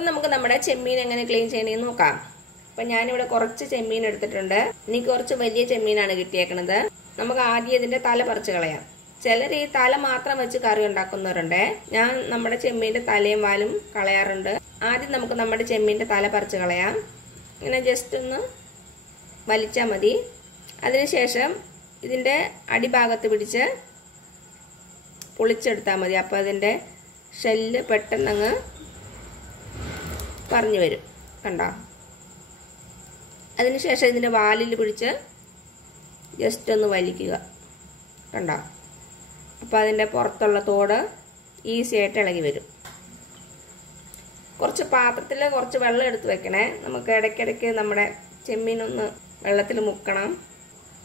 അപ്പം നമുക്ക് നമ്മുടെ ചെമ്മീൻ എങ്ങനെ ക്ലീൻ ചെയ്യണമെന്ന് നോക്കാം. അപ്പം ഞാനിവിടെ കുറച്ച് ചെമ്മീൻ എടുത്തിട്ടുണ്ട്. എനിക്ക് കുറച്ച് വലിയ ചെമ്മീനാണ് കിട്ടിയേക്കണത്. നമുക്ക് ആദ്യം ഇതിന്റെ തല പറിച്ച് കളയാം. ചിലർ ഈ തല മാത്രം വെച്ച് കറി ഉണ്ടാക്കുന്നവരുണ്ട്. ഞാൻ നമ്മുടെ ചെമ്മീന്റെ തലയും വാലും കളയാറുണ്ട്. ആദ്യം നമുക്ക് നമ്മുടെ ചെമ്മീന്റെ തല പറിച്ച് കളയാം. ഇങ്ങനെ ജസ്റ്റ് ഒന്ന് വലിച്ചാൽ മതി. അതിനുശേഷം ഇതിന്റെ അടിഭാഗത്ത് പിടിച്ച് പൊളിച്ചെടുത്താൽ മതി. അപ്പോൾ അതിന്റെ ഷെല്ല് പെട്ടെന്ന് അങ്ങ് പറഞ്ഞു വരും. കണ്ടോ? അതിനുശേഷം ഇതിന്റെ വാലിൽ പിടിച്ച് ജസ്റ്റ് ഒന്ന് വലിക്കുക. കണ്ടോ? അപ്പോൾ അതിന്റെ പുറത്തുള്ള തോട് ഈസി ആയിട്ട് ഇളകി വരും. കുറച്ച് പാത്രത്തിൽ കുറച്ച് വെള്ളം എടുത്ത് വെക്കണേ. നമുക്ക് ഇടയ്ക്കിടയ്ക്ക് നമ്മുടെ ചെമ്മീനൊന്ന് വെള്ളത്തിൽ മുക്കണം.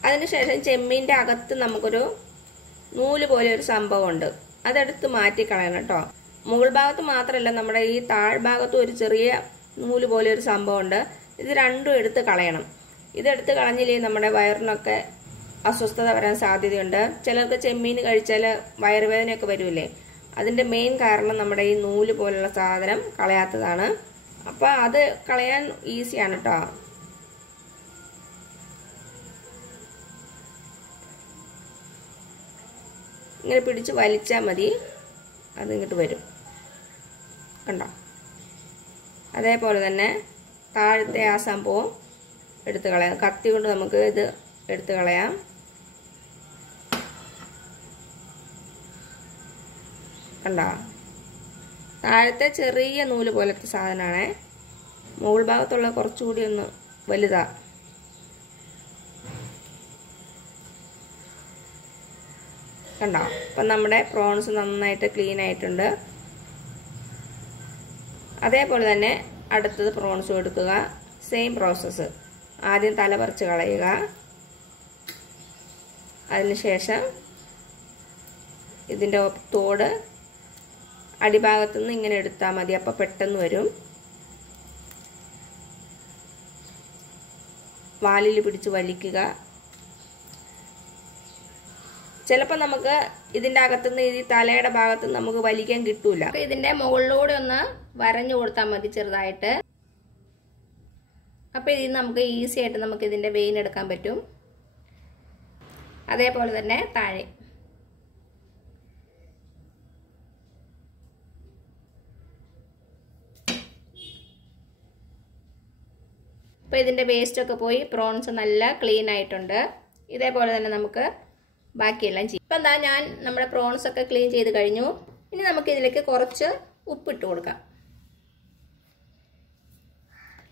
അതിനുശേഷം ചെമ്മീൻ്റെ അകത്ത് നമുക്കൊരു നൂല് പോലെ ഒരു സംഭവമുണ്ട്. അതെടുത്ത് മാറ്റി കളയണം കേട്ടോ. മുകൾ ഭാഗത്ത് മാത്രമല്ല, നമ്മുടെ ഈ താഴ്ഭാഗത്തും ഒരു ചെറിയ നൂല് പോലെ ഒരു സംഭവമുണ്ട്. ഇത് രണ്ടും എടുത്ത് കളയണം. ഇതെടുത്ത് കളഞ്ഞില്ലേ നമ്മുടെ വയറിനൊക്കെ അസ്വസ്ഥത വരാൻ സാധ്യതയുണ്ട്. ചിലർക്ക് ചെമ്മീൻ കഴിച്ചാൽ വയറുവേദനയൊക്കെ വരില്ലേ. അതിന്റെ മെയിൻ കാരണം നമ്മുടെ ഈ നൂല് പോലുള്ള സാധനം കളയാത്തതാണ്. അപ്പൊ അത് കളയാൻ ഈസിയാണ് കേട്ടോ. ഇങ്ങനെ പിടിച്ച് വലിച്ചാൽ മതി, അതിങ്ങോട്ട് വരും. കണ്ടോ? അതേപോലെ തന്നെ താഴത്തെ ആ സംഭവം എടുത്ത് കളയാം. കത്തി കൊണ്ട് നമുക്ക് ഇത് എടുത്ത് കളയാം. കണ്ടോ? താഴത്തെ ചെറിയ നൂല് പോലത്തെ സാധനമാണ്. മുകൾ ഭാഗത്തുള്ള കുറച്ചുകൂടി ഒന്ന് വലുതാ. കണ്ടോ? അപ്പം നമ്മുടെ പ്രോൺസ് നന്നായിട്ട് ക്ലീൻ ആയിട്ടുണ്ട്. അതേപോലെ തന്നെ അടുത്തത് പ്രോൺസും എടുക്കുക. Same process. ആദ്യം തല പറിച്ച് കളയുക. അതിനുശേഷം ഇതിൻ്റെ തോട് അടിഭാഗത്തു നിന്ന് ഇങ്ങനെ എടുത്താൽ മതി. അപ്പോൾ പെട്ടെന്ന് വരും. വാലിൽ പിടിച്ച് വലിക്കുക. ചിലപ്പോൾ നമുക്ക് ഇതിൻ്റെ അകത്തുനിന്ന് ഈ തലയുടെ ഭാഗത്തുനിന്ന് നമുക്ക് വലിക്കാൻ കിട്ടൂല. അപ്പോൾ ഇതിൻ്റെ മുകളിലൂടെ ഒന്ന് വരഞ്ഞു കൊടുത്താൽ മതി ചെറുതായിട്ട്. അപ്പോൾ ഇതിൽ നമുക്ക് ഈസി ആയിട്ട് നമുക്ക് ഇതിൻ്റെ വെയിൻ എടുക്കാൻ പറ്റും. അതേപോലെ തന്നെ താഴെ. അപ്പോൾ ഇതിൻ്റെ വേസ്റ്റൊക്കെ പോയി പ്രോൺസ് നല്ല ക്ലീൻ ആയിട്ടുണ്ട്. ഇതേപോലെ തന്നെ നമുക്ക് ബാക്കിയെല്ലാം ചെയ്യും. ഇപ്പം എന്താ ഞാൻ നമ്മുടെ പ്രോൺസ് ഒക്കെ ക്ലീൻ ചെയ്ത് കഴിഞ്ഞു. ഇനി നമുക്ക് ഇതിലേക്ക് കുറച്ച് ഉപ്പിട്ട് കൊടുക്കാം.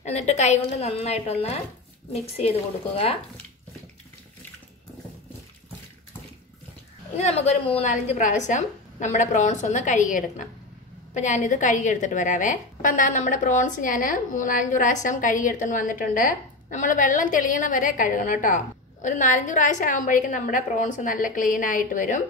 എന്നിട്ട് കൈകൊണ്ട് നന്നായിട്ടൊന്ന് മിക്സ് ചെയ്ത് കൊടുക്കുക. ഇനി നമുക്കൊരു 3-4 പ്രാവശ്യം നമ്മുടെ പ്രോൺസ് ഒന്ന് കഴുകിയെടുക്കണം. അപ്പം ഞാനിത് കഴുകിയെടുത്തിട്ട് വരാവേ. അപ്പം എന്താ നമ്മുടെ പ്രോൺസ് ഞാൻ 3-4 പ്രാവശ്യം കഴുകിയെടുത്തിട്ട് വന്നിട്ടുണ്ട്. നമ്മൾ വെള്ളം തെളിയണ വരെ കഴുകണം കേട്ടോ. ഒരു 4-5 പ്രാവശ്യം ആകുമ്പോഴേക്കും നമ്മുടെ പ്രോൺസ് നല്ല ക്ലീൻ ആയിട്ട് വരും.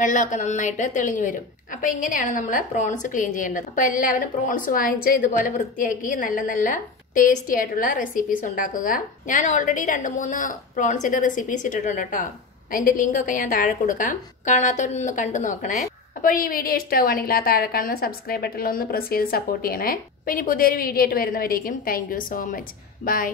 വെള്ളമൊക്കെ നന്നായിട്ട് തെളിഞ്ഞു വരും. അപ്പം ഇങ്ങനെയാണ് നമ്മൾ പ്രോൺസ് ക്ലീൻ ചെയ്യേണ്ടത്. അപ്പം എല്ലാവരും പ്രോൺസ് വാങ്ങിച്ച് ഇതുപോലെ വൃത്തിയാക്കി നല്ല നല്ല ടേസ്റ്റി ആയിട്ടുള്ള റെസിപ്പീസ് ഉണ്ടാക്കുക. ഞാൻ ഓൾറെഡി 2-3 പ്രോൺസിന്റെ റെസിപ്പീസ് ഇട്ടിട്ടുണ്ട് കേട്ടോ. അതിന്റെ ലിങ്ക് ഒക്കെ ഞാൻ താഴെ കൊടുക്കാം. കാണാത്തവരൊന്ന് കണ്ടു നോക്കണേ. അപ്പോൾ ഈ വീഡിയോ ഇഷ്ടമാണെങ്കിൽ ആ താഴെ കാണുന്ന സബ്സ്ക്രൈബ് ബട്ടണിൽ ഒന്ന് പ്രസ് ചെയ്ത് സപ്പോർട്ട് ചെയ്യണേ. അപ്പോൾ ഇനി പുതിയൊരു വീഡിയോ ആയിട്ട് വരുന്നവരേക്കും thank you so much. By.